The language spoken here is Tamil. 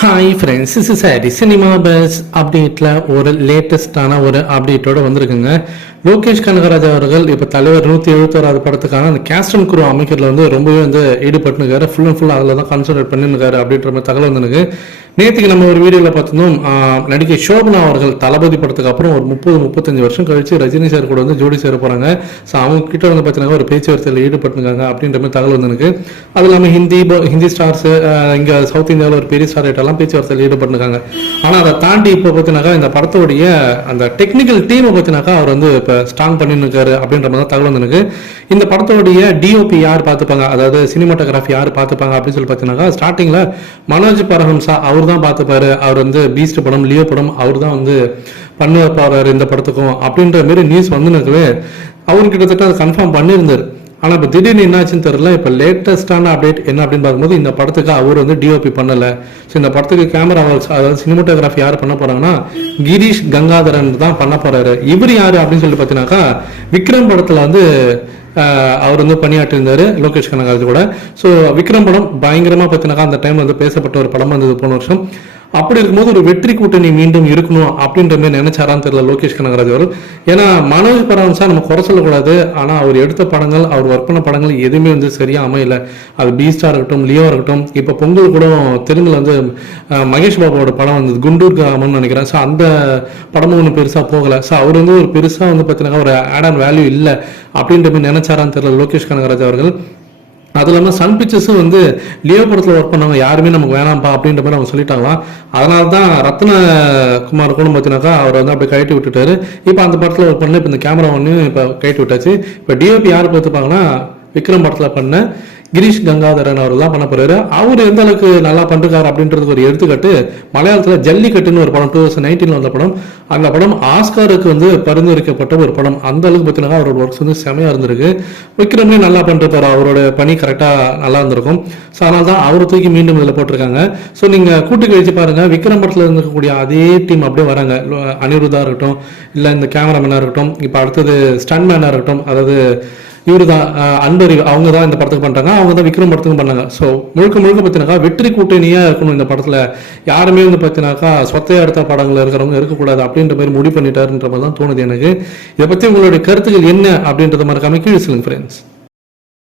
Hi friends is sorry cinema buzz அப்டேட்டில் ஒரு லேட்டஸ்டான ஒரு அப்டேட்டோட வந்திருக்குங்க. லோகேஷ் கனகராஜ் அவர்கள் இப்போ தலைவர் நூற்றி எழுபத்தோராது படத்துக்கான அந்த கேஸ்டன் குரு அமைக்கிறதுல வந்து ரொம்பவே வந்து ஈடுபட்டுனுக்காரு. ஃபுல் அண்ட் ஃபுல் அதில் தான் கான்சன்ட்ரேட் பண்ணிருக்காரு அப்படின்ற மாதிரி தகவல் வந்திருக்கு நேற்றுக்கு நம்ம ஒரு வீடியோவில் பார்த்திருந்தோம் நடிகை சோபனா அவர்கள் தளபதி படத்துக்கு அப்புறம் ஒரு முப்பது முப்பத்தஞ்சு வருஷம் கழிச்சு ரஜினி சார் கூட வந்து ஜோடி சேர போகிறாங்க ஸோ அவங்க கிட்ட வந்து பார்த்தீங்கன்னா ஒரு பேச்சுவார்த்தையில் ஈடுபட்டுருக்காங்க அப்படின்ற மாதிரி தகவல் வந்துருக்கு. அது இல்லாமல் ஹிந்தி ஹிந்தி ஸ்டார்ஸ் இங்கே சவுத் இந்தியாவில் ஒரு பெரிய ஸ்டார் எல்லாம் பேச்சுவார்த்தையில் ஈடுபட்டுருக்காங்க. ஆனால் அதை தாண்டி இப்போ பார்த்தீங்கன்னாக்கா இந்த படத்தோடைய அந்த டெக்னிக்கல் டீமை பார்த்தீங்கன்னாக்கா அவர் வந்து இப்போ ஸ்ட்ராங் பண்ணிருக்காரு அப்படின்ற மாதிரி தான் தகவல் வந்துருக்கு. இந்த படத்தோடைய டிஓபி யார் பார்த்துப்பாங்க? அதாவது சினிமாட்டோகிராஃபி யார் பார்த்துப்பாங்க அப்படின்னு சொல்லி பார்த்தீங்கன்னாக்கா ஸ்டார்டிங்கில் மனோஜ் பரஹம்சா அவர் தான் பார்த்துப்பாரு. அவர் வந்து பீஸ்ட் படம் லியோ படம் அவர் தான் வந்து பண்ண வைப்பாரு இந்த படத்துக்கும் அப்படின்ற மாதிரி நியூஸ் வந்துனுக்குவே அவர் கிட்டத்தட்ட அதை கன்ஃபார்ம் பண்ணியிருந்தார். ஆனால் இப்போ திடீர்னு என்னாச்சுன்னு தெரியல. இப்போ லேட்டஸ்டான அப்டேட் என்ன அப்படின்னு பார்க்கும்போது இந்த படத்துக்கு அவர் வந்து டிஓபி பண்ணலை. ஸோ இந்த படத்துக்கு கேமரா ஒர்க்ஸ் அதாவது சினிமோட்டோகிராஃபி யார் பண்ண போகிறாங்கன்னா கிரீஷ் கங்காதரன் தான் பண்ண போகிறாரு இவர் யார் அப்படின்னு சொல்லி பார்த்தீங்கன்னாக்கா விக்ரம் படத்தில் வந்து அவர் வந்து பணியாற்றியிருந்தார் லோகேஷ் கனகராஜ் கூட. ஸோ விக்ரம் படம் பயங்கரமாக பார்த்தீங்கன்னாக்கா அந்த டைம் வந்து பேசப்பட்ட ஒரு படம் வந்தது போன வருஷம். அப்படி இருக்கும்போது ஒரு வெற்றி கூட்டணி மீண்டும் இருக்கணும் அப்படின்ற மாதிரி நினைச்சாரான்னு தெரியல லோகேஷ் கனகராஜ் அவர் ஏன்னா மனோஜ் சார் நம்ம குறை சொல்லக்கூடாது. ஆனால் அவர் எடுத்த படங்கள் அவர் ஒர்க் பண்ண படங்கள் எதுவுமே வந்து சரியாக அமையல. அது பீஸ்டா இருக்கட்டும் லியோ இருக்கட்டும். இப்போ பொங்கல் கூட தெலுங்கில் வந்து மகேஷ் பாபாவோட படம் வந்தது. குண்டூர் கிராமம்னு நினைக்கிறேன். ஸோ அந்த படமும் ஒன்றும் பெருசாக போகலை. ஸோ அவர் வந்து ஒரு பெருசாக வந்து பார்த்தீங்கன்னா ஒரு ஆட் ஆன் வேல்யூ இல்லை அப்படின்ற மாதிரி நினைச்சாரான்னு தெரியல லோகேஷ் கனகராஜ் அவர்கள். அது இல்லாமல் சன் பிக்சர்ஸும் வந்து லியோ படத்தில் ஒர்க் பண்ணவங்க யாருமே நமக்கு வேணாம்ப்பா அப்படின்ற மாதிரி அவங்க சொல்லிட்டாங்களாம். அதனால தான் ரத்ன குமார் கூட பார்த்தீங்கன்னாக்கா அவர் வந்து அப்படி கழட்டி விட்டுட்டாரு. இப்போ அந்த படத்தில் ஒர்க் பண்ண இப்போ இந்த கேமரா ஒன்று இப்போ கழட்டி விட்டாச்சு. இப்போ டிஓபி யார் பார்த்துப்பாங்கன்னா விக்ரம் படத்தில் பண்ண கிரீஷ் கங்காதரன் அவர் தான் பண்ண போறாரு. அவர் எந்த அளவுக்கு நல்லா பண்றாரு அப்படின்றதுக்கு ஒரு எடுத்துக்காட்டு மலையாளத்தில் ஜல்லிக்கட்டுன்னு ஒரு படம் டூ தௌசண்ட் நைன்டீன்ல வந்த படம். அந்த படம் ஆஸ்காருக்கு வந்து பரிந்துரைக்கப்பட்ட ஒரு படம். அந்த அளவுக்கு பார்த்தீங்கன்னா அவரோட ஒர்க்ஸ் வந்து செமையா இருந்திருக்கு. விக்ரமே நல்லா பண்ணிருப்பாரு அவரோட பணி கரெக்டாக நல்லா இருந்திருக்கும். ஸோ அதனால தான் அவரை தூக்கி மீண்டும் இதில் போட்டிருக்காங்க. ஸோ நீங்கள் கூட்டு கழிச்சு பாருங்க. விக்ரம் படத்தில் இருக்கக்கூடிய அதே டீம் அப்படியே வராங்க. அனிருதாக இருக்கட்டும் இல்லை இந்த கேமராமேனாக இருக்கட்டும் இப்போ அடுத்தது ஸ்டன்மேனாக இருக்கட்டும் அதாவது இவரு தான் அன்பறிவு அவங்க தான் இந்த படத்துக்கு பண்ணுறாங்க அவங்க தான் விக்ரம் படத்துக்கும் பண்ணாங்க. ஸோ முழுக்க முழுக்க பார்த்தினாக்கா வெற்றி கூட்டணியாக இருக்கணும் இந்த படத்தில். யாருமே வந்து பார்த்தீங்கன்னாக்கா சொத்தையா எடுத்த படங்கள் இருக்கிறவங்க இருக்கக்கூடாது அப்படின்ற மாதிரி முடிவு பண்ணிட்டாருன்ற மாதிரி தான் தோணுது எனக்கு. இதை பற்றி உங்களுடைய கருத்துக்கள் என்ன அப்படின்றத மறக்காம கீழே சொல்லுங்கள் ஃப்ரெண்ட்ஸ்